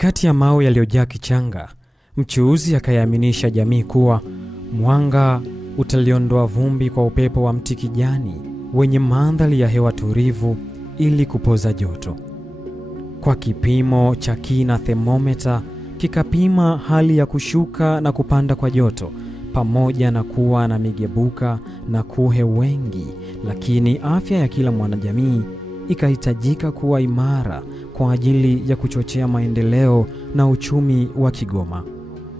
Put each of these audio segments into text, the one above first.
Katikati ya mawe yaliyojaa kichanga, mchuuzi akaiaminisha jamii kuwa mwanga utaliondoa vumbi kwa upepo wa mti kijani wenye mandhari ya hewa tulivu ili kupoza joto. Kwa kipimo cha kina thermometer kikapima hali ya kushuka na kupanda kwa joto, pamoja na kuwa na migebuka na kuhe wengi, lakini afya ya kila mwanajamii ikahitajika kuwa imara kwa ajili ya kuchochea maendeleo na uchumi wa Kigoma.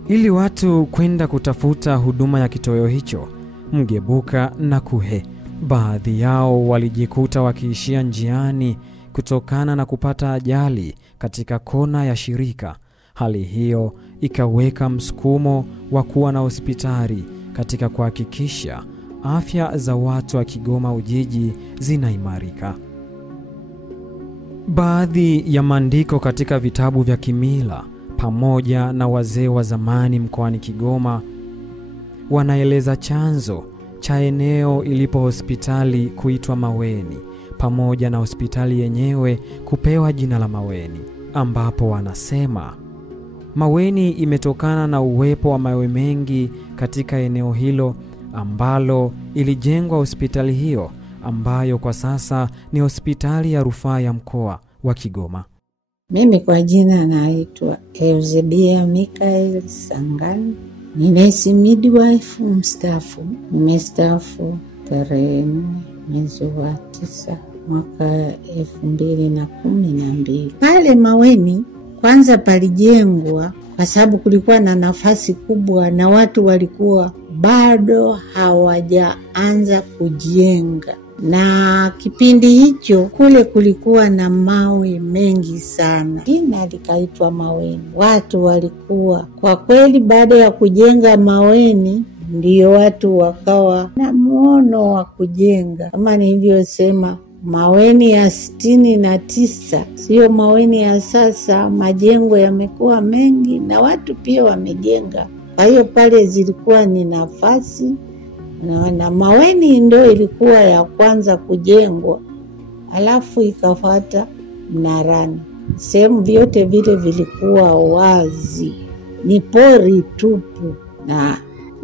Ili watu kwenda kutafuta huduma ya kitoweo hicho, mgebuka na kuhe, baadhi yao walijikuta wakiishia njiani kutokana na kupata ajali katika kona ya shirika. Hali hiyo ikaweka msukumo wa kuwa na hospitali katika kuhakikisha afya za watu wa Kigoma Ujiji zinaimarika. Baadhi ya maandiko katika vitabu vya kimila pamoja na wazee wa zamani mkoani Kigoma wanaeleza chanzo cha eneo ilipo hospitali kuitwa Maweni, pamoja na hospitali yenyewe kupewa jina la Maweni, ambapo wanasema Maweni imetokana na uwepo wa mawe mengi katika eneo hilo ambalo ilijengwa hospitali hiyo, ambayo kwa sasa ni hospitali ya rufaa ya mkoa wa Kigoma. Mimi kwa jina naitwa Eusebia Mikael Sangani. Ni nurse midwife mstaafu. Nimestaafu tarehe 4 mwezi wa 9 mwaka 2012. Pale Maweni kwanza palijengwa kwa sababu kulikuwa na nafasi kubwa na watu walikuwa bado hawajaanza kujenga. Na kipindi hicho kule kulikuwa na mawe mengi sana. Jina likaitwa Maweni. Watu walikuwa kwa kweli, baada ya kujenga Maweni ndio watu wakawa na muono wa kujenga. Kama nilivyosema, Maweni ya 69 sio Maweni ya sasa. Majengo yamekuwa mengi na watu pia wamejenga. Kwa hiyo pale zilikuwa ni nafasi na Maweni ndio ilikuwa ya kwanza kujengwa, alafu ikafuata Mnarani. Sehemu vyote vile vilikuwa wazi, ni pori tupu, na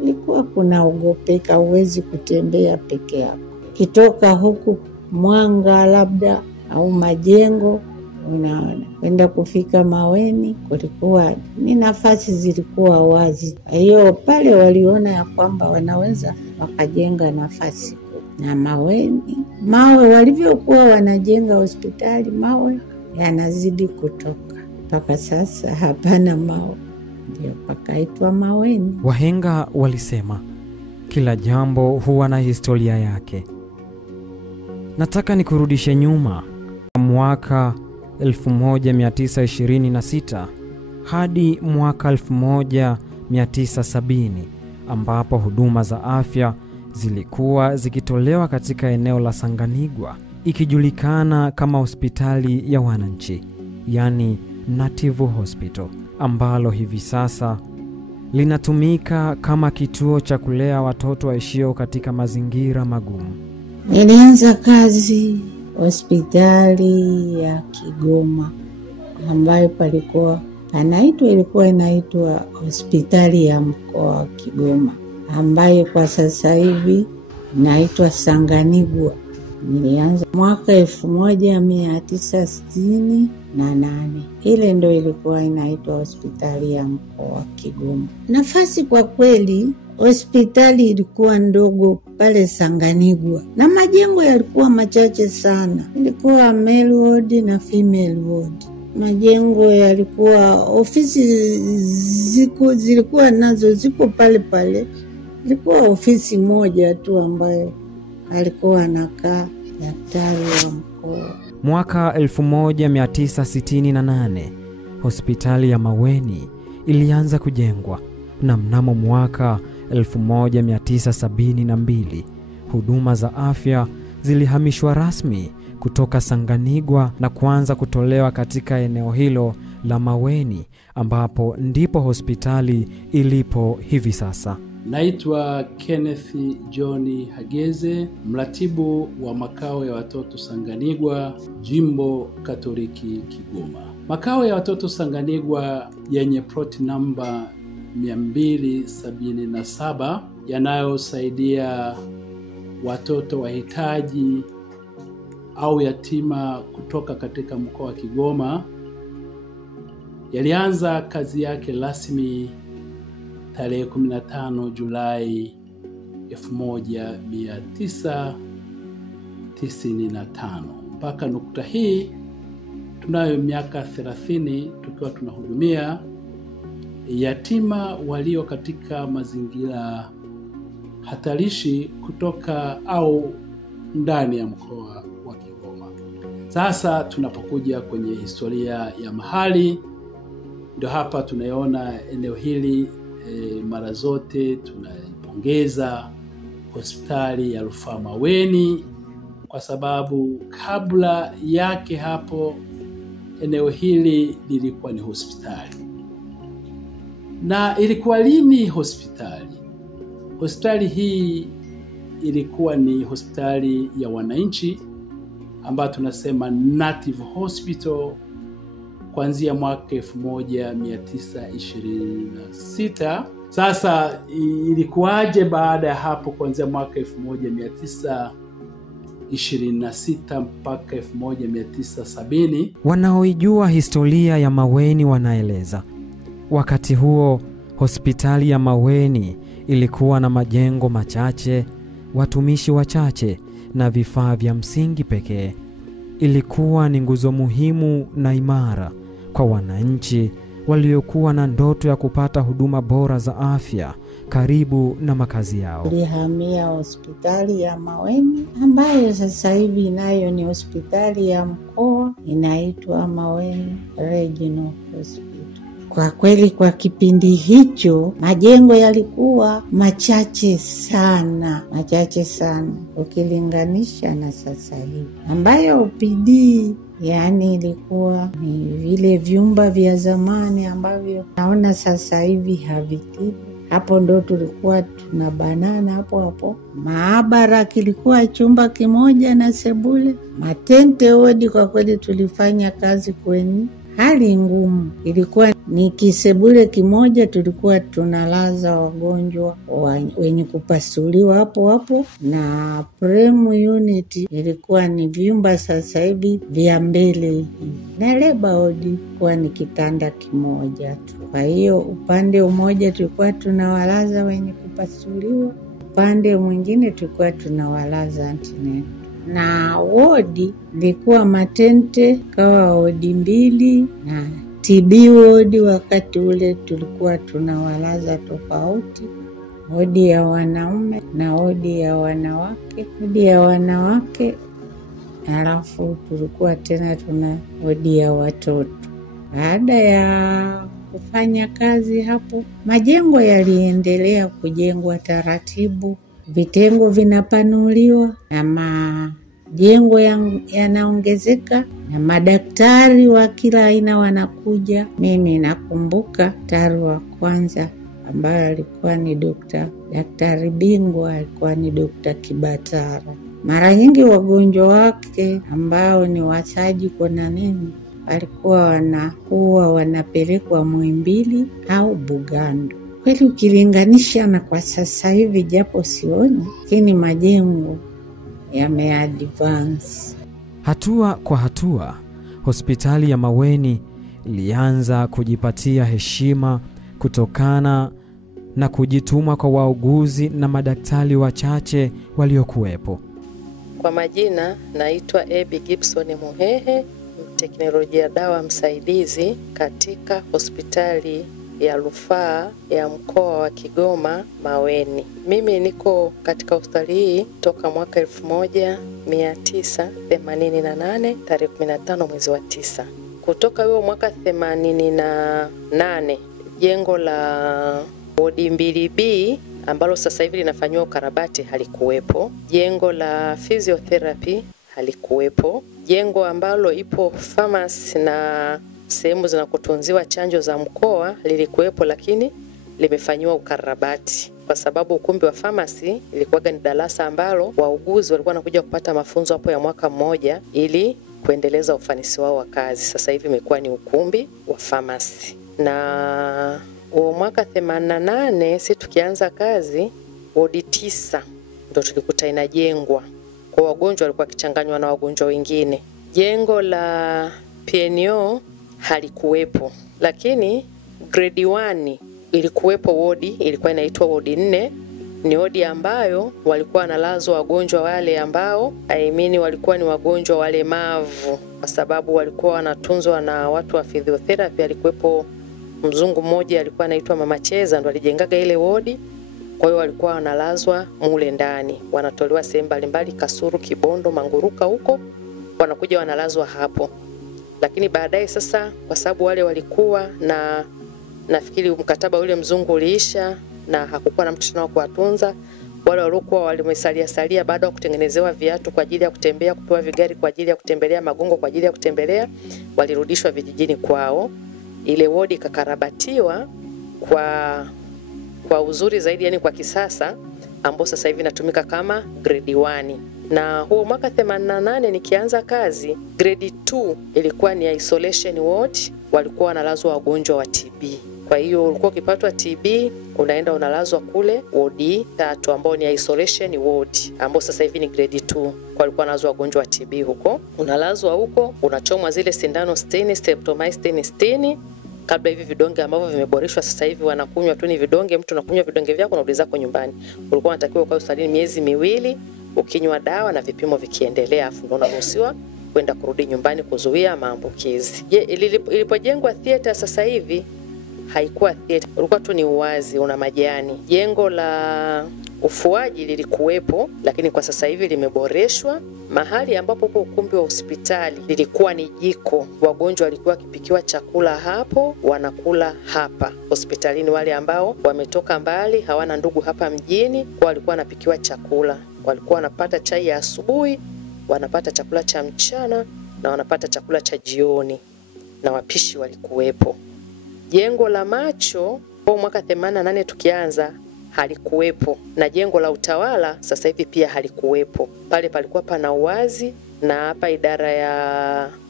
ilikuwa kunaogopeka, huwezi kutembea peke yako. Kitoka huku Mwanga labda au Majengo, unaona kwenda kufika Maweni kulikuwa ni nafasi zilikuwa wazi. Hiyo pale waliona ya kwamba wanaweza wakajenga nafasi. Na Maweni, mawe walivyokuwa wanajenga hospitali, mawe yanazidi kutoka mpaka sasa hapana mawe, ndio pakaitwa Maweni. Wahenga walisema kila jambo huwa na historia yake. Nataka nikurudishe nyuma mwaka 1926 hadi mwaka 1970, ambapo huduma za afya zilikuwa zikitolewa katika eneo la Sanganigwa, ikijulikana kama hospitali ya wananchi, yani Native Hospital, ambalo hivi sasa linatumika kama kituo cha kulea watoto waishio katika mazingira magumu. Nilianza kazi hospitali ya Kigoma, ambayo ilikuwa inaitwa hospitali ya mkoa wa Kigoma, ambayo kwa sasa hivi inaitwa Sanganigwa. Nilianza mwaka 1968. Ile ndio ilikuwa inaitwa hospitali ya mkoa wa Kigoma. Nafasi kwa kweli, hospitali ilikuwa ndogo pale Sanganigwa na majengo yalikuwa machache sana. Ilikuwa male ward na female ward. Majengo yalikuwa, ofisi zilikuwa nazo ziko pale pale. Ilikuwa ofisi moja tu ambayo alikuwa anakaa daktari wa mkoa. Mwaka 1968 hospitali ya Maweni ilianza kujengwa, na mnamo mwaka 1972 huduma za afya zilihamishwa rasmi kutoka Sanganigwa na kuanza kutolewa katika eneo hilo la Maweni, ambapo ndipo hospitali ilipo hivi sasa. Naitwa Kenneth John Hageze, mratibu wa makao ya watoto Sanganigwa, Jimbo Katoliki Kigoma. Makao ya watoto Sanganirwa yenye ploti namba 277 yanayosaidia watoto wahitaji au yatima kutoka katika mkoa wa Kigoma yalianza kazi yake rasmi tarehe 15 Julai 1995. Mpaka nukta hii tunayo miaka 30 tukiwa tunahudumia yatima walio katika mazingira hatarishi kutoka au ndani ya mkoa wa Kigoma. Sasa tunapokuja kwenye historia ya mahali, ndio hapa tunaona eneo hili mara zote tunaipongeza hospitali ya Rufaa Maweni, kwa sababu kabla yake hapo eneo hili lilikuwa ni hospitali. Na ilikuwa lini hospitali? Hospitali hii ilikuwa ni hospitali ya wananchi ambayo tunasema Native Hospital kuanzia mwaka 1926. Sasa ilikuwaje baada ya hapo kuanzia mwaka 1926 mpaka 1970? Wanaoijua historia ya Maweni wanaeleza wakati huo hospitali ya Maweni ilikuwa na majengo machache, watumishi wachache na vifaa vya msingi pekee. Ilikuwa ni nguzo muhimu na imara kwa wananchi waliokuwa na ndoto ya kupata huduma bora za afya karibu na makazi yao. Tulihamia hospitali ya Maweni ambayo sasa hivi nayo ni hospitali ya mkoa, inaitwa Maweni Regional Hospital. Kwa kweli kwa kipindi hicho majengo yalikuwa machache sana ukilinganisha na sasa hivi, ambayo OPD yani ilikuwa ni vile vyumba vya zamani ambavyo naona sasa hivi havitibu. Hapo ndo tulikuwa tunabanana hapo. Maabara kilikuwa chumba kimoja na sebule. Matente wodi, kwa kweli tulifanya kazi kwenye hali ngumu. Ilikuwa ni kisebule kimoja, tulikuwa tunalaza wagonjwa wenye kupasuliwa hapo, na prem unit ilikuwa ni vyumba sasa hivi vya mbele, na leba wodi kwa ni kitanda kimoja tu. Kwa hiyo upande mmoja tulikuwa tunawalaza wenye kupasuliwa, upande mwingine tulikuwa tunawalaza antenatal. Na wodi ilikuwa matente kawa wodi 2, na TB wodi wakati ule tulikuwa tunawalaza tofauti, wodi ya wanaume na wodi ya wanawake. Wodi ya wanawake halafu tulikuwa tena tuna wodi ya watoto. Baada ya kufanya kazi hapo, majengo yaliendelea kujengwa taratibu, vitengo vinapanuliwa na majengo yanaongezeka na madaktari wa kila aina wanakuja. Mimi nakumbuka daktari wa kwanza ambaye alikuwa ni daktari bingwa alikuwa ni Dr. Kibatara. Mara nyingi wagonjwa wake ambao ni wasaji kuna nini walikuwa wanapelekwa Muhimbili au Bugando. Kweli ukilinganisha na kwa sasa hivi, japo sioni, lakini majengo yameadvance. Hatua kwa hatua, hospitali ya Maweni ilianza kujipatia heshima kutokana na kujituma kwa wauguzi na madaktari wachache waliokuwepo. Kwa majina naitwa Abby Gibson Muhehe, mteknolojia dawa msaidizi katika hospitali ya Rufaa ya mkoa wa Kigoma Maweni. Mimi niko katika hospitali hii toka mwaka 1988 tarehe 15 mwezi wa 9. Kutoka huo mwaka 88 jengo la wodi 2B ambalo sasa hivi linafanywa ukarabati halikuwepo. Jengo la physiotherapy halikuwepo. Jengo ambalo ipo pharmacy na sehemu zinakutunziwa chanjo za mkoa lilikuwepo, lakini limefanywa ukarabati kwa sababu ukumbi wa pharmacy ilikuwa ni darasa ambalo wauguzi walikuwa wanakuja kupata mafunzo hapo ya mwaka mmoja ili kuendeleza ufanisi wao wa kazi. Sasa hivi imekuwa ni ukumbi wa pharmacy. Na mwaka 88 sisi tukianza kazi, wodi 9 ndio tulikuta inajengwa. Kwa wagonjwa walikuwa kichanganywa na wagonjwa wengine. Jengo la PNO halikuwepo, lakini grade 1 ilikuwepo wodi, ilikuwa inaitwa wodi 4. Ni wodi ambayo walikuwa wanalazwa wagonjwa wale ambao walikuwa ni wagonjwa walemavu, kwa sababu walikuwa wanatunzwa na watu wa physiotherapy. Alikuwepo mzungu mmoja alikuwa anaitwa Mama Cheza, ndo alijengaga ile wodi. Kwa hiyo walikuwa wanalazwa mule ndani, wanatolewa sehemu mbalimbali, Kasuru, Kibondo, Manguruka huko, wanakuja wanalazwa hapo. Lakini baadaye sasa, kwa sababu wale walikuwa na nafikiri mkataba ule mzungu uliisha na hakukuwa na mtu tena wa kuwatunza, wale waliokuwa walimesalia baada ya kutengenezewa viatu kwa ajili ya kutembea, kupewa vigari kwa ajili ya kutembelea, magongo kwa ajili ya kutembelea, walirudishwa vijijini kwao. Ile wodi ikakarabatiwa kwa uzuri zaidi, yani kwa kisasa, ambao sasa hivi inatumika kama grade 1. Na huo mwaka 88 nikianza kazi, grade 2 ilikuwa ni isolation ward, walikuwa wanalazwa wagonjwa wa TB. Kwa hiyo ulikuwa ukipatwa TB unaenda unalazwa kule wodi 3 ambao ni isolation ward, ambao sasa hivi ni grade 2. Kwa walikuwa wanalazwa wagonjwa wa TB huko. Unalazwa huko, unachomwa zile sindano 60, streptomycin 60. Kabla hivi vidonge ambavyo vimeboreshwa sasa hivi wanakunywa tu ni vidonge, mtu anakunywa vidonge vyako na unarudi zako nyumbani. Ulikuwa unatakiwa ukae hospitalini miezi 2 ukinywa dawa na vipimo vikiendelea, afu ndio unaruhusiwa kwenda kurudi nyumbani kuzuia maambukizi. Ilipojengwa theater sasa hivi haikuwa theater, ulikuwa tu ni uwazi una majani. Jengo la ufuaji lilikuwepo, lakini kwa sasa hivi limeboreshwa. Mahali ambapo kwa ukumbi wa hospitali lilikuwa ni jiko, wagonjwa walikuwa wakipikiwa chakula hapo, wanakula hapa hospitalini. Wale ambao wametoka mbali, hawana ndugu hapa mjini, kwa walikuwa wanapikiwa chakula. Walikuwa wanapata chai ya asubuhi, wanapata chakula cha mchana na wanapata chakula cha jioni, na wapishi walikuwepo. Jengo la macho kwa mwaka 88 tukianza halikuwepo, na jengo la utawala sasa hivi pia halikuwepo. Pale palikuwa pana uwazi, na hapa idara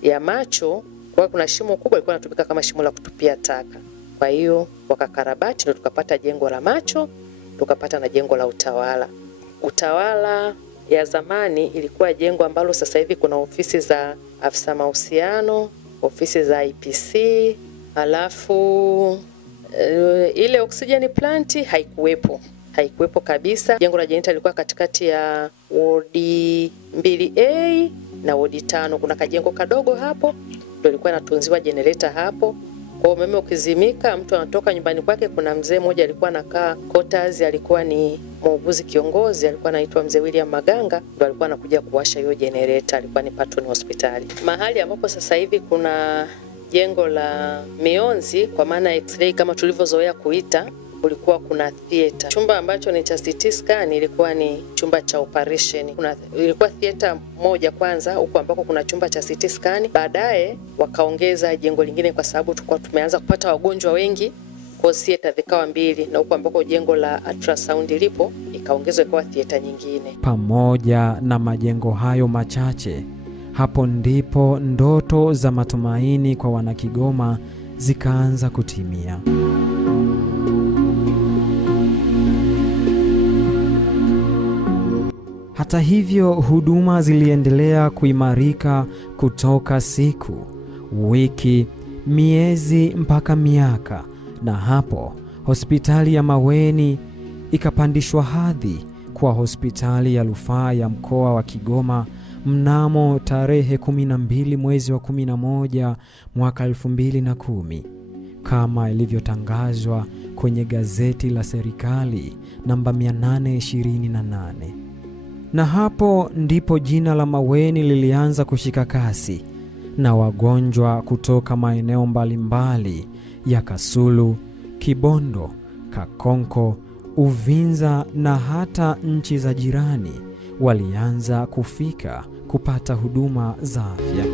ya macho kwa kuna shimo kubwa lilikuwa linatumika kama shimo la kutupia taka. Kwa hiyo wakakarabati ndio tukapata jengo la macho, tukapata na jengo la utawala. Utawala ya zamani ilikuwa jengo ambalo sasa hivi kuna ofisi za afisa mahusiano, ofisi za IPC, alafu ile oxygen plant haikuwepo kabisa. Jengo la jenita lilikuwa katikati ya wodi 2A na wodi 5. Kuna kajengo kadogo hapo ndio ilikuwa inatunziwa generator hapo. Kwa umeme ukizimika, mtu anatoka nyumbani kwake. Kuna mzee mmoja alikuwa anakaa quarters, alikuwa ni muuguzi kiongozi, alikuwa anaitwa Mzee William Maganga, ndio alikuwa anakuja kuwasha hiyo generator, alikuwa ni patron hospitali. Mahali ambapo sasa hivi kuna jengo la mionzi kwa maana x-ray kama tulivyozoea kuita, kulikuwa kuna theater. Chumba ambacho ni cha CT scan ilikuwa ni chumba cha operation. Ilikuwa theater moja kwanza huko ambako kuna chumba cha CT scan. Baadaye wakaongeza jengo lingine kwa sababu tulikuwa tumeanza kupata wagonjwa wengi, kwa theater zikawa 2, na huko ambako jengo la ultrasound lipo ikaongezwa ikawa theater nyingine. Pamoja na majengo hayo machache, hapo ndipo ndoto za matumaini kwa wanakigoma zikaanza kutimia. Hata hivyo, huduma ziliendelea kuimarika kutoka siku, wiki, miezi mpaka miaka, na hapo hospitali ya Maweni ikapandishwa hadhi kwa hospitali ya rufaa ya mkoa wa Kigoma mnamo tarehe 12 mwezi wa 11 mwaka 2010 kama ilivyotangazwa kwenye gazeti la serikali namba 828. Na hapo ndipo jina la Maweni lilianza kushika kasi, na wagonjwa kutoka maeneo mbalimbali ya Kasulu, Kibondo, Kakonko, Uvinza na hata nchi za jirani walianza kufika kupata huduma za afya.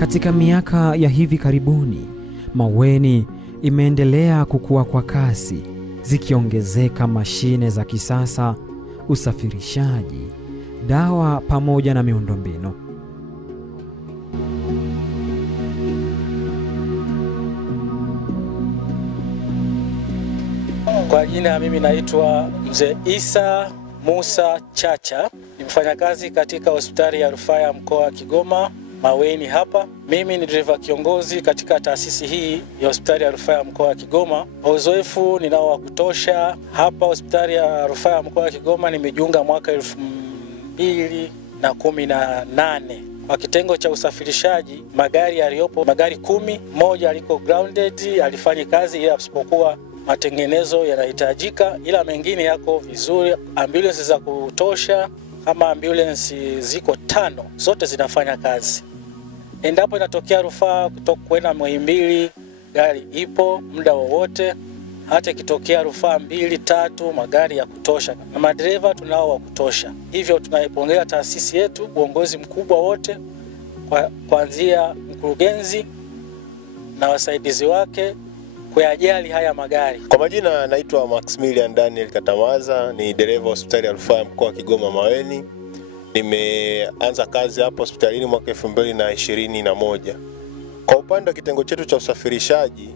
Katika miaka ya hivi karibuni, Maweni imeendelea kukua kwa kasi, zikiongezeka mashine za kisasa, usafirishaji, dawa pamoja na miundombinu. Kwa jina mimi naitwa Mzee Isa Musa Chacha, ni mfanyakazi katika hospitali ya rufaa ya mkoa wa Kigoma Maweni hapa. Mimi ni dereva kiongozi katika taasisi hii ya hospitali ya rufaa ya mkoa wa Kigoma. Uzoefu ninao wa kutosha hapa hospitali ya rufaa ya mkoa wa Kigoma. Nimejiunga mwaka 2018. Kwa kitengo cha usafirishaji, magari yaliyopo magari 10, moja aliko grounded, alifanya kazi ila isipokuwa matengenezo yanahitajika, ila mengine yako vizuri. Ambulance za kutosha, kama ambulance ziko 5, zote zinafanya kazi. Endapo inatokea rufaa kutoka kwenda Muhimbili, gari ipo muda wowote. Hata ikitokea rufaa 2, 3, magari ya kutosha na madereva tunao wa kutosha. Hivyo tunaipongeza taasisi yetu, uongozi mkubwa wote, kuanzia mkurugenzi na wasaidizi wake kuyajali haya magari. Kwa majina naitwa Maximilian Daniel Katamaza, ni dereva hospitali ya rufaa ya mkoa wa Kigoma Maweni. Nimeanza kazi hapa hospitalini mwaka 2021. Kwa upande wa kitengo chetu cha usafirishaji,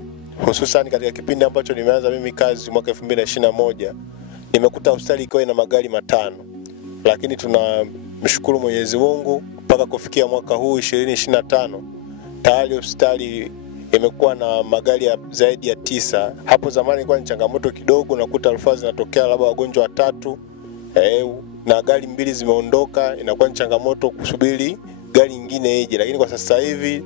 hususan katika kipindi ambacho nimeanza mimi kazi mwaka 2021, nimekuta hospitali ikiwa ina magari 5. Lakini tunamshukuru Mwenyezi Mungu mpaka kufikia mwaka huu 2025 tayari hospitali imekuwa na magari ya zaidi ya 9. Hapo zamani ilikuwa ni changamoto kidogo, nakuta rufaa zinatokea labda wagonjwa 3 na gari 2 zimeondoka, inakuwa ni changamoto kusubiri gari nyingine ije. Lakini kwa sasa hivi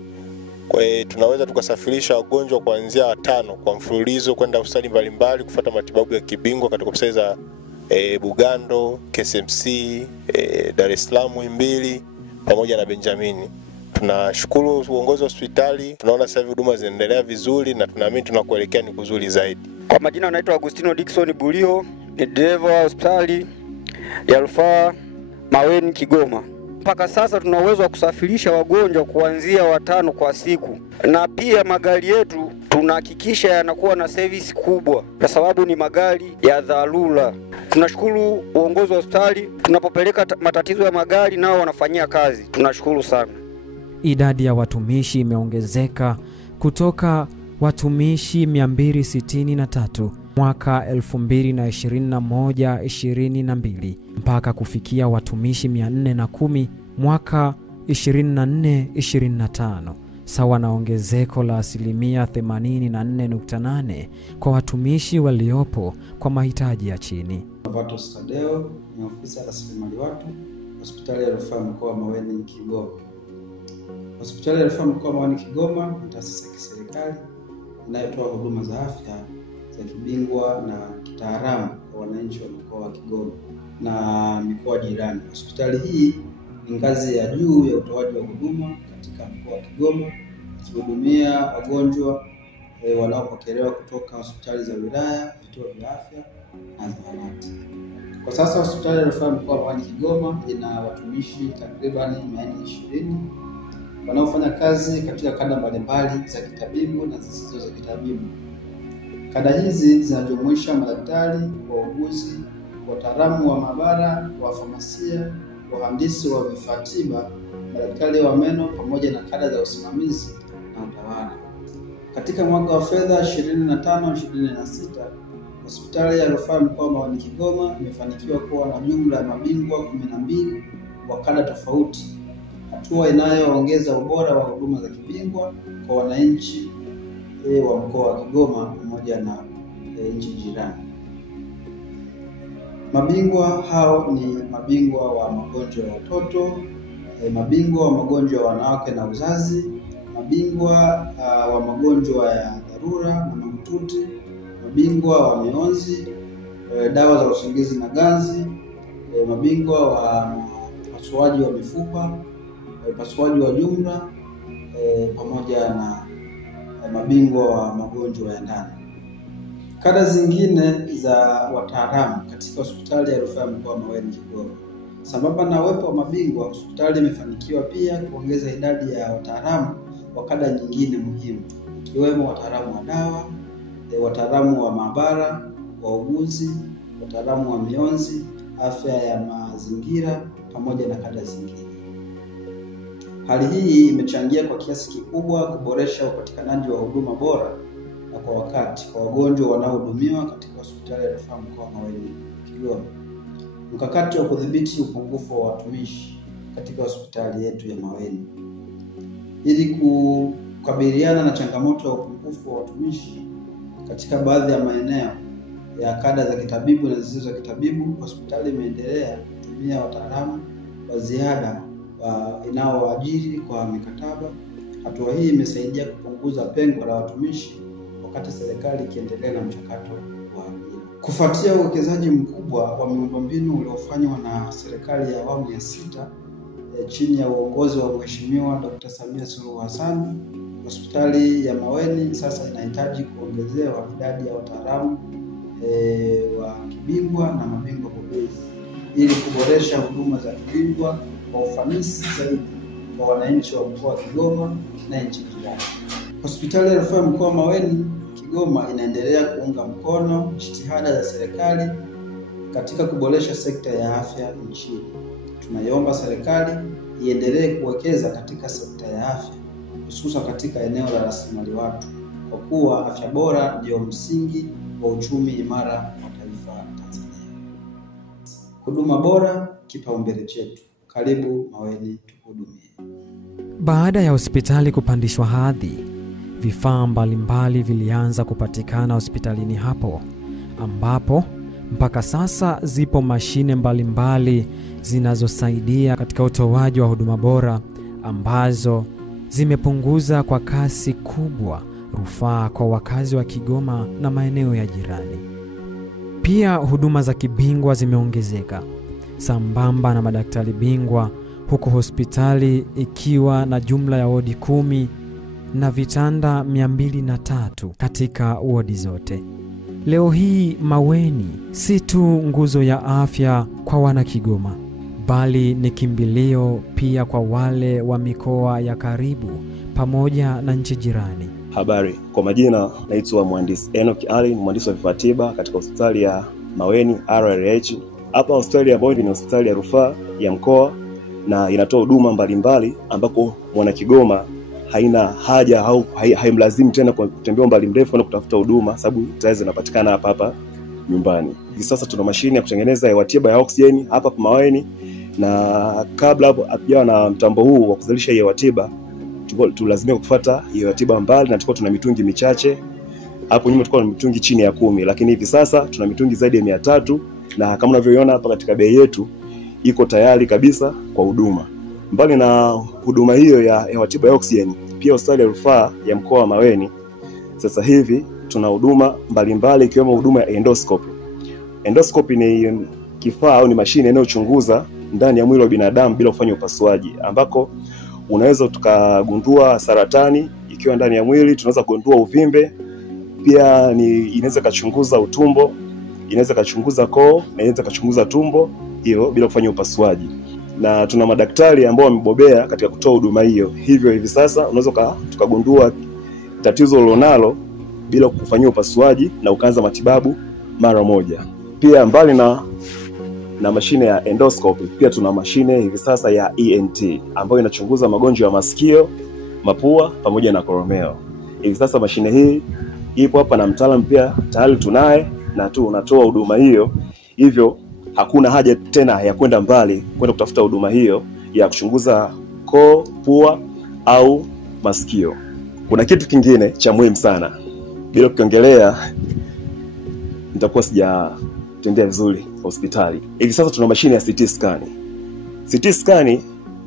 tunaweza tukasafirisha wagonjwa kuanzia 5 kwa mfululizo kwenda hospitali mbalimbali kufuata matibabu ya kibingwa katika hospitali za Bugando, KSMC, Dar es Salaam, Muhimbili pamoja na Benjamini. Tunashukuru uongozi wa hospitali, tunaona sasa hivi huduma zinaendelea vizuri na tunaamini tunakuelekea ni kuzuri zaidi. Kwa majina naitwa Agustino Dickson Bulio, ni dereva wa hospitali ya rufaa Maweni Kigoma. Mpaka sasa tuna uwezo wa kusafirisha wagonjwa kuanzia 5 kwa siku. Na pia magari yetu tunahakikisha yanakuwa na service kubwa kwa sababu ni magari ya dharura. Tunashukuru uongozi wa hospitali, tunapopeleka matatizo ya magari nao wanafanyia kazi. Tunashukuru sana. Idadi ya watumishi imeongezeka kutoka watumishi 263 mwaka 2021-22 mpaka kufikia watumishi 410 mwaka 24-25, sawa na ongezeko la 84.8% kwa watumishi waliopo kwa mahitaji ya chini. Novatus Tadeo ni ofisa rasilimali watu hospitali ya rufaa mkoa Maweni Kigoma. Hospitali ya rufaa mkoa Maweni Kigoma ni taasisi ya kiserikali inayotoa huduma za afya za kibingwa na kitaalamu kwa wananchi wa mkoa wa Kigoma na mikoa jirani. Hospitali hii ni ngazi ya juu ya utoaji wa huduma katika mkoa wa Kigoma, ikihudumia wagonjwa wanaopokelewa kutoka hospitali za wilaya, vituo vya afya na zahanati. Kwa sasa hospitali ya rufaa mkoa wa Maweni Kigoma ina watumishi takriban 420 wanaofanya kazi katika kada mbalimbali za kitabibu na zisizo za kitabibu. Kada hizi zinajumuisha madaktari, wauguzi, wataalamu wa maabara, wafamasia, wahandisi wa vifaa tiba, madaktari wa meno pamoja na kada za usimamizi na utawala. Katika mwaka wa fedha 25-26, hospitali ya rufaa mkoa wa Maweni Kigoma imefanikiwa kuwa na jumla ya mabingwa 12 wa kada tofauti, hatua inayoongeza ubora wa huduma za kibingwa kwa wananchi wa mkoa wa Kigoma pamoja na nchi jirani. Mabingwa hao ni mabingwa wa magonjwa ya watoto, mabingwa wa magonjwa ya wanawake na uzazi, mabingwa wa magonjwa ya dharura na mahututi, mabingwa wa mionzi, dawa za usingizi na ganzi, mabingwa wa upasuaji wa mifupa, upasuaji wa jumla, pamoja na mabingwa wa magonjwa ya ndani. Kada zingine za wataalamu katika hospitali ya rufaa mkoa wa Maweni Kigoma. Sambamba na uwepo wa mabingwa, hospitali imefanikiwa pia kuongeza idadi ya wataalamu kwa kada nyingine muhimu ikiwemo wataalamu wa dawa, wataalamu wa maabara, wauguzi, wataalamu wa mionzi, afya ya mazingira pamoja na kada zingine. Hali hii imechangia kwa kiasi kikubwa kuboresha upatikanaji wa huduma bora na kwa wakati kwa wagonjwa wanaohudumiwa katika hospitali ya rufaa mkoa wa Maweni Kigoma. Mkakati wa kudhibiti upungufu wa watumishi katika hospitali yetu ya Maweni. Ili kukabiliana na changamoto ya upungufu wa watumishi katika baadhi ya maeneo ya kada za kitabibu na zisizo za kitabibu, hospitali imeendelea kutumia wataalamu wa ziada inaowaajiri kwa mikataba. Hatua hii imesaidia kupunguza pengo la watumishi wakati serikali ikiendelea na mchakato wa ajira. Kufuatia uwekezaji mkubwa wa miundombinu uliofanywa na serikali ya awamu ya 6 chini ya uongozi wa Mheshimiwa Dr. Samia Suluhu Hassan, hospitali ya Maweni sasa inahitaji kuongezewa idadi ya wataalamu wa kibingwa na mabingwa bobezi ili kuboresha huduma za kibingwa kwa ufanisi zaidi kwa wananchi wa mkoa wa Kigoma na nchi jirani. Hospitali ya rufaa mkoa wa Maweni Kigoma inaendelea kuunga mkono jitihada za serikali katika kuboresha sekta ya afya nchini. Tunaiomba serikali iendelee kuwekeza katika sekta ya afya, hususan katika eneo la rasilimali watu, kwa kuwa afya bora ndio msingi wa uchumi imara wa taifa la Tanzania. Huduma bora kipaumbele chetu. Karibu Maweni tuhudumie. Baada ya hospitali kupandishwa hadhi, vifaa mbalimbali vilianza kupatikana hospitalini hapo, ambapo mpaka sasa zipo mashine mbalimbali zinazosaidia katika utoaji wa huduma bora ambazo zimepunguza kwa kasi kubwa rufaa kwa wakazi wa Kigoma na maeneo ya jirani. Pia huduma za kibingwa zimeongezeka sambamba na madaktari bingwa, huku hospitali ikiwa na jumla ya wodi 10 na vitanda 203 katika wodi zote. Leo hii Maweni si tu nguzo ya afya kwa wana Kigoma, bali ni kimbilio pia kwa wale wa mikoa ya karibu pamoja na nchi jirani. Habari, kwa majina naitwa Mhandisi Enoch Ali, mhandisi wa vifaa tiba katika hospitali ya Maweni RRH. Hapa hospitali ya Maweni ni hospitali ya rufaa ya mkoa na inatoa huduma mbalimbali ambako mwana Kigoma haina haja au haimlazimu tena kutembea mbali mrefu na kutafuta huduma, sababu tayari zinapatikana hapa nyumbani. Hivi sasa tuna mashine ya kutengeneza hewa tiba ya oksijeni hapa Maweni, na kabla hapo hapajawa na mtambo huu wa kuzalisha hewa tiba tulazimika kufuata hewa tiba mbali, na tulikuwa tuna mitungi michache. Hapo nyuma tulikuwa na mitungi chini ya 10, lakini hivi sasa tuna mitungi zaidi ya 300, na kama unavyoiona hapa katika bei yetu iko tayari kabisa kwa huduma. Mbali na huduma hiyo ya hewa tiba ya oksijeni, pia hospitali ya rufaa ya mkoa wa Maweni sasa hivi tuna huduma mbalimbali ikiwemo huduma ya endoscopy. Endoscopy ni kifaa au ni mashine inayochunguza ndani ya mwili wa binadamu bila kufanya upasuaji, ambako unaweza tukagundua saratani ikiwa ndani ya mwili, tunaweza kugundua uvimbe, pia inaweza kuchunguza utumbo, inaweza kuchunguza koo, na inaweza kuchunguza tumbo hiyo bila kufanya upasuaji. Na tuna madaktari ambao wamebobea katika kutoa huduma hiyo. Hivyo hivi sasa unaweza tukagundua tatizo ulilonalo bila kufanyia upasuaji na ukaanza matibabu mara moja. Pia mbali na mashine ya endoscopy, pia tuna mashine hivi sasa ya ENT ambayo inachunguza magonjwa ya masikio, mapua pamoja na koromeo. Hivi sasa mashine hii ipo hapa na mtaalamu pia tayari tunaye na unatoa huduma hiyo. Hivyo hakuna haja tena ya kwenda mbali kwenda kutafuta huduma hiyo ya kuchunguza koo, pua au masikio. Kuna kitu kingine cha muhimu sana, bila kukiongelea nitakuwa sijatendea vizuri hospitali. Hivi sasa tuna mashine ya CT scan. CT scan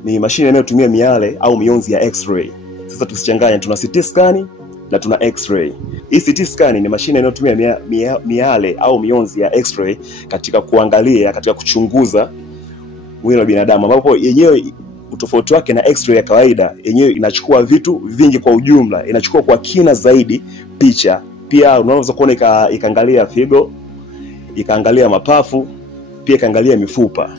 ni mashine inayotumia miale au mionzi ya X-ray. Sasa tusichanganye, tuna CT scan na tuna X-ray. Hii CT scan ni mashine inayotumia miale au mionzi ya X-ray katika kuangalia, katika kuchunguza mwili wa binadamu, ambapo yenyewe utofauti wake na X-ray ya kawaida, yenyewe inachukua vitu vingi kwa ujumla, inachukua kwa kina zaidi picha. Pia unaweza kuona ikaangalia figo, ikaangalia mapafu, pia ikaangalia mifupa.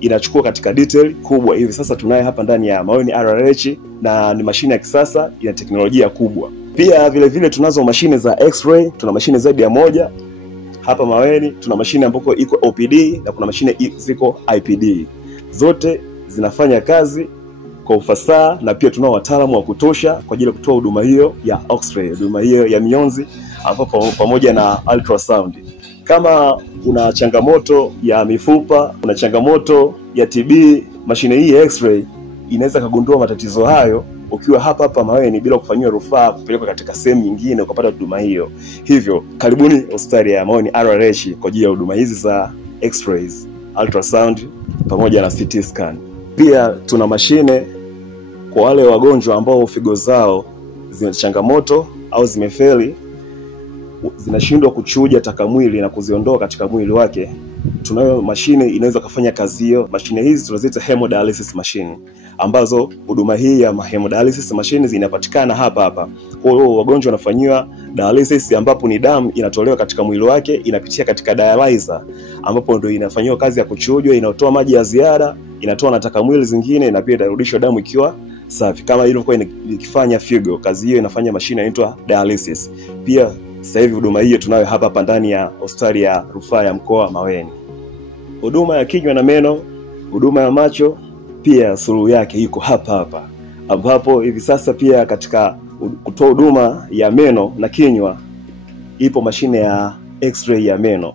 inachukua katika detail kubwa. Hivi sasa tunaye hapa ndani ya Maweni RRH, na ni mashine ya kisasa, ina teknolojia kubwa. Pia vile vile tunazo mashine za X-ray, tuna mashine zaidi ya moja hapa Maweni. Tuna mashine ambapo iko OPD na kuna mashine ziko IPD. Zote zinafanya kazi kwa ufasaha, na pia tunao wataalamu wa kutosha kwa ajili ya kutoa huduma hiyo ya X-ray, huduma hiyo ya mionzi ambapo pamoja na ultrasound. Kama una changamoto ya mifupa, una changamoto ya TB, mashine hii ya X-ray inaweza kugundua matatizo hayo ukiwa hapa Maweni bila kufanyiwa rufaa kupelekwa katika sehemu nyingine ukapata huduma hiyo. Hivyo karibuni hospitali ya Maweni RRH kwa ajili ya huduma hizi za X-rays, ultrasound pamoja na CT scan. Pia tuna mashine kwa wale wagonjwa ambao figo zao zina changamoto au zimefeli, zinashindwa kuchuja taka mwili na kuziondoa katika mwili wake. Tunayo mashine inaweza kufanya kazi hiyo. Mashine hizi tunaziita hemodialysis machine, ambazo huduma hii ya hemodialysis machine zinapatikana hapa. Kwa hiyo wagonjwa wanafanyiwa dialysis, ambapo ni damu inatolewa katika mwili wake, inapitia katika dialyzer, ambapo ndio inafanywa kazi ya kuchujwa, inatoa maji ya ziada, inatoa na taka mwili zingine, na pia itarudishwa damu ikiwa safi kama ilivyokuwa ikifanya figo. Kazi hiyo inafanya mashine inaitwa dialysis. Pia sasa hivi huduma hiyo tunayo hapa ndani ya hospitali ya rufaa ya mkoa Maweni. Huduma ya kinywa na meno, huduma ya macho, pia suluhu yake iko hapa, ambapo hivi sasa pia katika kutoa huduma ya meno na kinywa ipo mashine ya X-ray ya meno.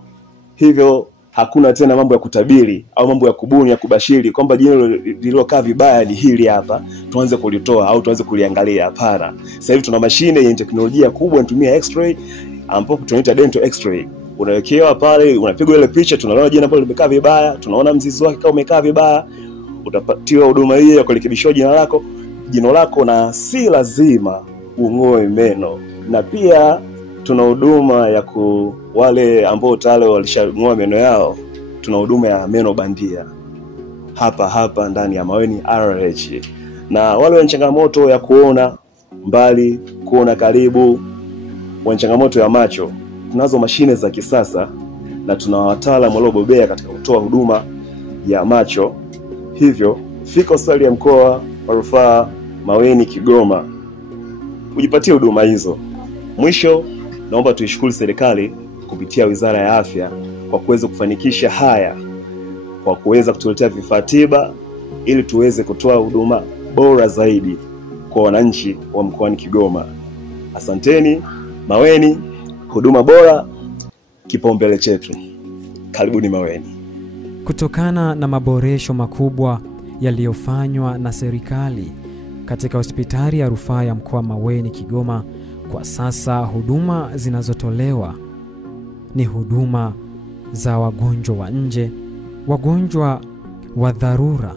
Hivyo hakuna tena mambo ya kutabiri au mambo ya kubuni ya kubashiri kwamba jino lililokaa vibaya ni hili hapa, tuanze kulitoa au tuanze kuliangalia. Hapana. Sasa hivi tuna mashine yenye teknolojia kubwa inatumia X-ray, ambapo tunaita dental X-ray. Unawekewa pale, unapigwa ile picha, tunaona jino ambalo limekaa vibaya, tunaona mzizi wake kama umekaa vibaya, utapatiwa huduma hiyo ya kurekebisha jino lako na si lazima ung'oe meno. Na pia tuna huduma ya wale ambao tayari walishang'oa meno yao, tuna huduma ya meno bandia hapa ndani ya Maweni RRH. Na wale wenye changamoto ya kuona mbali, kuona karibu, wenye changamoto ya macho, tunazo mashine za kisasa na tuna wataalamu waliobobea katika kutoa huduma ya macho. Hivyo fika hospitali ya mkoa wa rufaa Maweni Kigoma ujipatie huduma hizo. Mwisho, naomba tuishukuru serikali kupitia Wizara ya Afya kwa kuweza kufanikisha haya, kwa kuweza kutuletea vifaa tiba ili tuweze kutoa huduma bora zaidi kwa wananchi wa mkoani Kigoma. Asanteni. Maweni, huduma bora kipaumbele chetu. Karibuni Maweni. Kutokana na maboresho makubwa yaliyofanywa na serikali katika hospitali ya rufaa ya mkoa Maweni Kigoma, kwa sasa huduma zinazotolewa ni huduma za wagonjwa wa nje, wagonjwa wa dharura,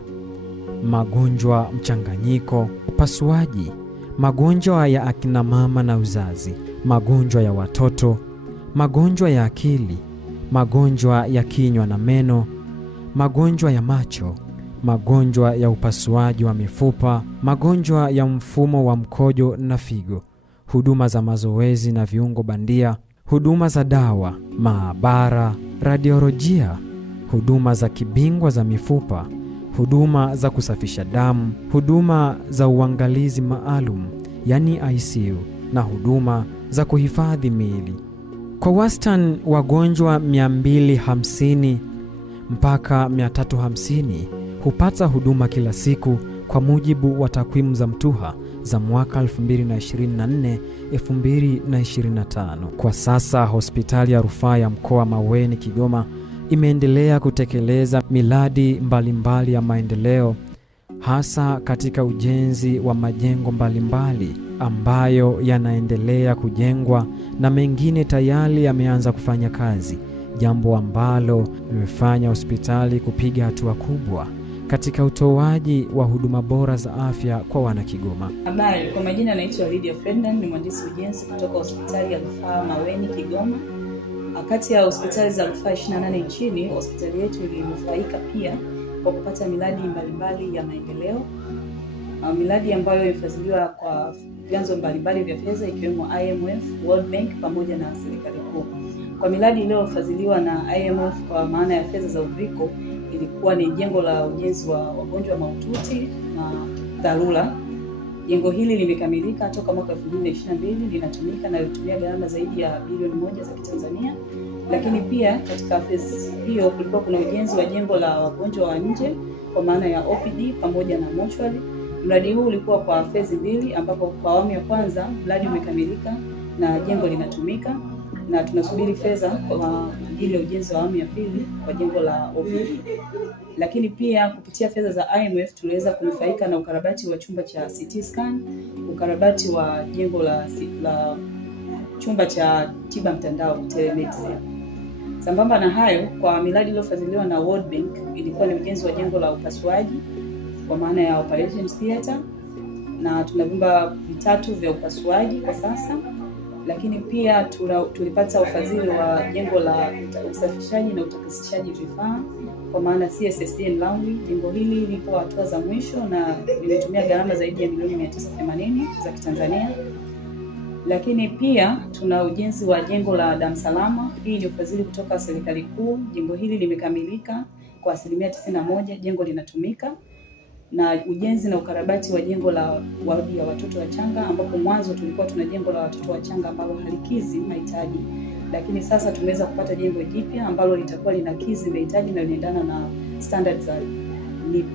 magonjwa mchanganyiko, upasuaji, magonjwa ya akina mama na uzazi, magonjwa ya watoto, magonjwa ya akili, magonjwa ya kinywa na meno, magonjwa ya macho, magonjwa ya upasuaji wa mifupa, magonjwa ya mfumo wa mkojo na figo, huduma za mazoezi na viungo bandia, huduma za dawa, maabara, radiolojia, huduma za kibingwa za mifupa, huduma za kusafisha damu, huduma za uangalizi maalum yani ICU, na huduma za kuhifadhi miili. Kwa wastani wagonjwa 250 mpaka 350 hupata huduma kila siku kwa mujibu wa takwimu za Mtuha za mwaka 2024-2025. Kwa sasa hospitali ya rufaa ya mkoa Maweni Kigoma imeendelea kutekeleza miradi mbalimbali ya maendeleo, hasa katika ujenzi wa majengo mbalimbali ambayo yanaendelea kujengwa na mengine tayari yameanza kufanya kazi, jambo ambalo limefanya hospitali kupiga hatua kubwa katika utoaji wa huduma bora za afya kwa wana Kigoma. Habari, kwa majina naitwa Lydia Ferdinand, ni mhandisi ujenzi kutoka hospitali ya rufaa Maweni Kigoma. Kati ya hospitali za rufaa 28 nchini, hospitali yetu ilinufaika pia kwa kupata miradi mbalimbali ya maendeleo. Miradi ambayo imefadhiliwa kwa vyanzo mbalimbali vya fedha ikiwemo IMF, World Bank pamoja na serikali kuu. Kwa miradi iliyofadhiliwa na IMF kwa maana ya fedha za uviko ilikuwa lilikuwa ni jengo la ujenzi wa wagonjwa mahututi na dharura. Jengo hili limekamilika toka mwaka 2022, linatumika na litumia gharama zaidi ya bilioni 1 za Kitanzania. Lakini pia katika phase hiyo kulikuwa kuna ujenzi wa jengo la wagonjwa wa nje kwa maana ya OPD pamoja na mortuary. Mradi huu ulikuwa kwa phase 2, ambapo kwa awamu ya kwanza mradi umekamilika na jengo linatumika, na tunasubiri fedha kwa ajili ya ujenzi wa awamu ya pili kwa jengo la OPD. Lakini pia kupitia fedha za IMF tuliweza kunufaika na ukarabati wa chumba cha CT scan, ukarabati wa jengo la chumba cha tiba mtandao telemedicine. Sambamba na hayo, kwa miradi iliyofadhiliwa na World Bank ilikuwa ni ujenzi wa jengo la upasuaji kwa maana ya operation theater, na tuna vyumba 3 vya upasuaji kwa sasa. Lakini pia tulipata ufadhili wa jengo la usafishaji na utakasishaji vifaa kwa maana CSSD and Laundry. Jengo hili lipo hatua za mwisho na limetumia gharama zaidi ya milioni 980 za Kitanzania. Lakini pia tuna ujenzi wa jengo la damu salama. Hii ni ufadhili kutoka serikali kuu. Jengo hili limekamilika kwa 91%, jengo linatumika. Na ujenzi na ukarabati wa jengo la wadi ya watoto wachanga, ambapo mwanzo tulikuwa tuna jengo la watoto wachanga ambalo halikizi mahitaji, lakini sasa tumeweza kupata jengo jipya ambalo litakuwa linakidhi mahitaji na linaendana na standards za NICU.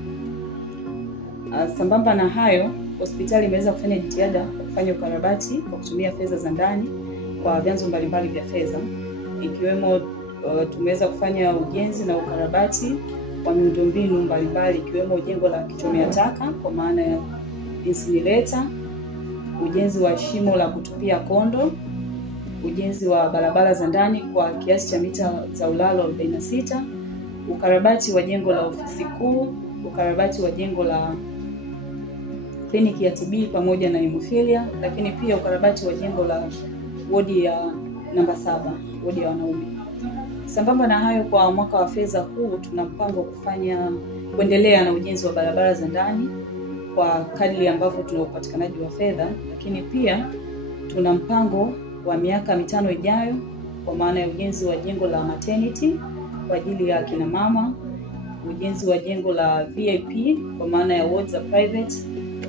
Sambamba na hayo, hospitali imeweza kufanya jitihada kufanya ukarabati kwa kutumia fedha za ndani kwa vyanzo mbalimbali vya fedha, ikiwemo tumeweza kufanya ujenzi na ukarabati kwa miundombinu mbalimbali, ikiwemo jengo la kichomea taka kwa maana ya incinerator, ujenzi wa shimo la kutupia kondo, ujenzi wa barabara za ndani kwa kiasi cha mita za ulalo 46, ukarabati wa jengo la ofisi kuu, ukarabati wa jengo la kliniki ya TB pamoja na hemophilia, lakini pia ukarabati wa jengo la wodi ya namba 7, wodi ya wanaume. Sambamba na hayo, kwa mwaka wa fedha huu tuna mpango kuendelea na ujenzi wa barabara za ndani kwa kadri ambavyo tuna upatikanaji wa fedha, lakini pia tuna mpango wa miaka 5 ijayo kwa maana ya ujenzi wa jengo la maternity kwa ajili ya kina mama, ujenzi wa jengo la VIP kwa maana ya wards za private.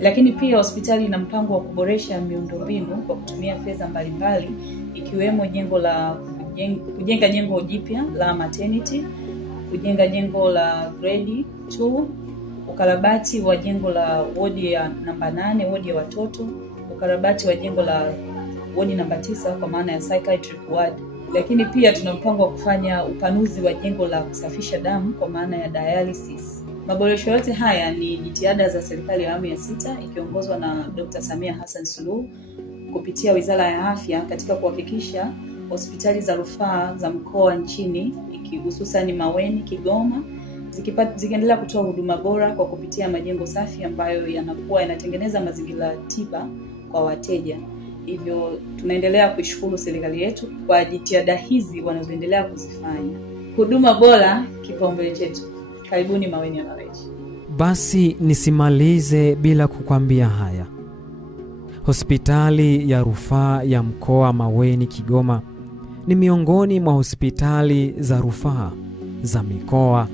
Lakini pia hospitali ina mpango wa kuboresha miundombinu kwa kutumia fedha mbalimbali, ikiwemo kujenga jengo jipya la maternity, kujenga jengo la grade 2, ukarabati wa jengo la wodi ya namba 8, wodi ya watoto, ukarabati wa jengo la wodi namba 9 kwa maana ya psychiatric ward. Lakini pia tuna mpango wa kufanya upanuzi wa jengo la kusafisha damu kwa maana ya dialysis. Maboresho yote haya ni jitihada za serikali ya awamu ya 6 ikiongozwa na Dr. Samia Hassan Suluhu kupitia Wizara ya Afya katika kuhakikisha hospitali za rufaa za mkoa nchini hususan Maweni, Kigoma zikiendelea kutoa huduma bora kwa kupitia majengo safi ambayo yanatengeneza mazingira tiba kwa wateja. Hivyo tunaendelea kuishukuru serikali yetu kwa jitihada hizi wanazoendelea kuzifanya. Huduma bora kipaumbele chetu. Karibuni Maweni RRH. Basi nisimalize bila kukwambia haya. Hospitali ya rufaa ya mkoa Maweni Kigoma ni miongoni mwa hospitali za rufaa za mikoa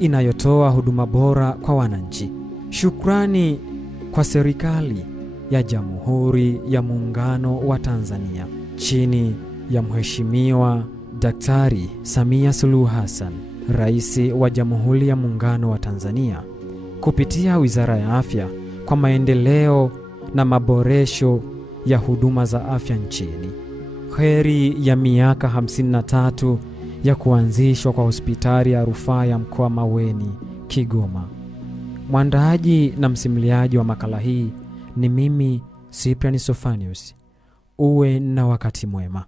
inayotoa huduma bora kwa wananchi. Shukrani kwa serikali ya Jamhuri ya Muungano wa Tanzania chini ya Mheshimiwa Daktari Samia Suluhu Hassan, Rais wa Jamhuri ya Muungano wa Tanzania, kupitia Wizara ya Afya kwa maendeleo na maboresho ya huduma za afya nchini. Heri ya miaka 53 ya kuanzishwa kwa hospitali ya rufaa ya mkoa Maweni Kigoma. Mwandaaji na msimuliaji wa makala hii ni mimi Cyprian Sofanius. Uwe na wakati mwema.